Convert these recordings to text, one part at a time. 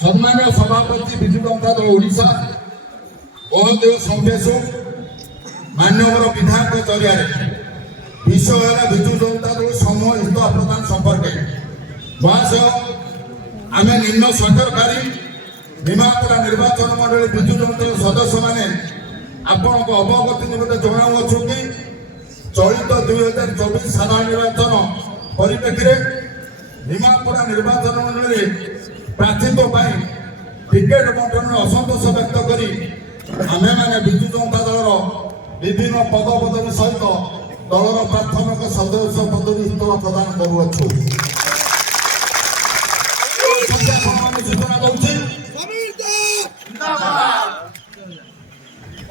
सम्मान्य सभापति विजु जनता दल ओडिशा बहुदेव संकेशु मान्यवर विधायक जरिया विषय है विजु जनता दल समूह इस्तफा प्रदान संपर्क आम निम्न सरकारी निमापड़ा निर्वाचन मंडल विजु जनता सदस्य मैंने आपण अवगति निमंत्रण जनाऊँ कि चलित 2024 साधारण निर्वाचन परिप्रेक्षी निमापड़ा निर्वाचन मंडल प्रार्थीत्व टिकेट बंटन में असंतोष व्यक्त कर आम मैंने विजु जनता दल विभिन्न पद पदवी सहित दलर प्राथमिक सदस्य पदवी इस्तफा प्रदान करुच्छू। सूचना दूसरी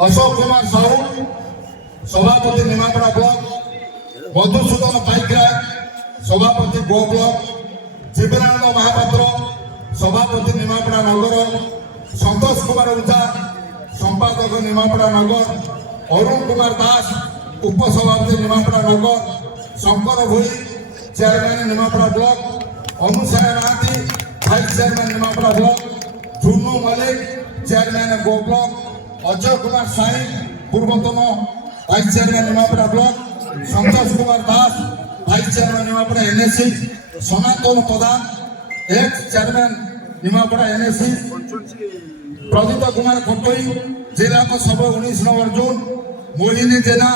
अशोक कुमार साहू सभापति निमापड़ा ब्लॉक, मधुसूदन पाइकराय सभापति गो ब्लॉक, जीवनानंद महापात्र सभापति निमापड़ा नगर, संतोष कुमार ओझा संपादक निमापड़ा नगर, अरुण कुमार दास उपसभापति निमापड़ा नगर, Shankar Bhoi chairman Nimapada block, Anusaya Mahanti vice chairman Nimapada block, Jhunnu Malik chairman Gop block, Ajay Kumar Sai पूर्वतन vice chairman Nimapada block, Santosh Kumar Das vice chairman Nimapada NSC, Sanatan Pradhan ex chairman Nimapada NSC, Pradeep Kumar Khatoi जिला को सब 19 नंबर जोन, मोहिनी जेना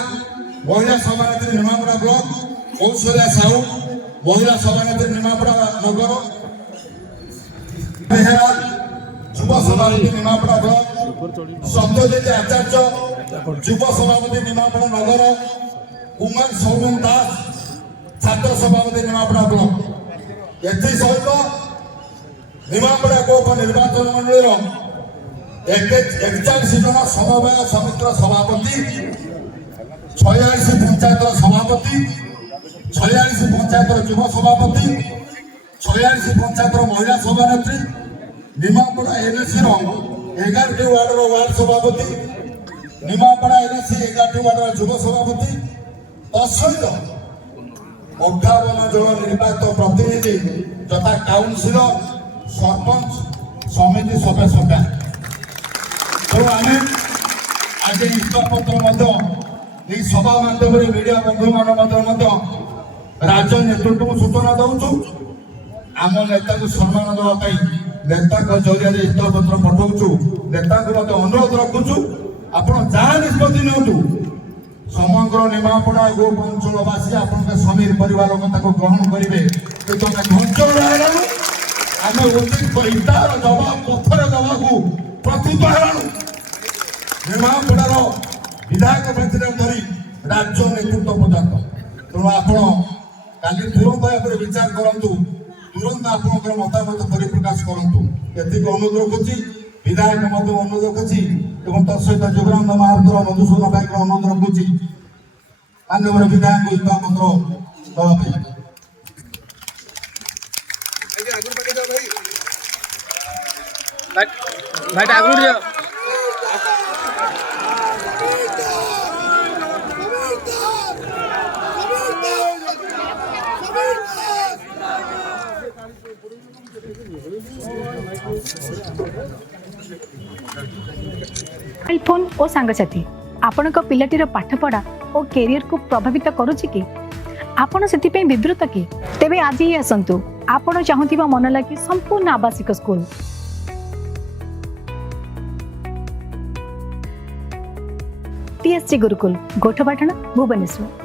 महिला सभानेत्री निमापड़ा ब्लॉक, कौशल्या साहू महिला सभानेत्री निमापड़ा नगर, बेहरा युव सभापति निमापड़ा ब्लॉक, सत्यजित आचार्य युव सभापति निमापड़ा नगर, कुमार सौमेन दास छात्र सभापति निमापड़ा ब्लॉक। एसहित निमापड़ा गोप निर्वाचन मंडल 41 जन समवाय समितिर सभापति, 46 पंचायत सभापति, 46 पंचायत युव सभापति, 46 पंचायत महिला सभानेत्री, निमापड़ा एनएससी 11 वार्ड सभापति, निमापड़ा एनएससी 11 वार्ड युव सभापति तसहित 58 जन निर्वाचित प्रतिनिधि तथा काउंसिलर सरपंच समिति सदस्य तो आम आज इस्तफापत्र सभा माध्यम मीडिया बंधु मान राज्य नेतृत्व सूचना दौचु आम नेता को सम्मान देवाई नेता जरिया इस्तफापत्र पठाऊँ नेता को अनुरोध रखुचु आपण जहाँ निष्पत्ति नियंतु समग्र निमापड़ा गोप अंचलवासी आपन समीर परिवार ग्रहण करेंगे कि तुम धैर्य आम उचित इटार जवाब पथर जवाब प्रस्तुत हराणु निमापड़ार विधायक प्रेसिडेंट धरी राज्य नेतृत्व पर्यंत तेणु आप तुरंत भाव विचार करूँ तुरंत आप मतामत परिप्रकाश करूँ ये अनुरोध रखुच्छी विधायक अनुरोध रखुच्छी तत्सहित जीवनानंद महापात्र मधुसूदन पाइक अनुरोध रखुच्छी माननीय विधायक इस्तफापत्र देवाई भाई आगुड़ जाओ मोबाइल फोन और सांगसाथी आपण पिलाटीर पाठपढ़ा और कैरियर को प्रभावित करुच्ची कि आपण से विवृत कि तेबे आज ही आसतु आपण चाहूबा मन लगी संपूर्ण आवासिक स्कूल टीएससी गुरुकुल गोठपाटण भुवनेश्वर।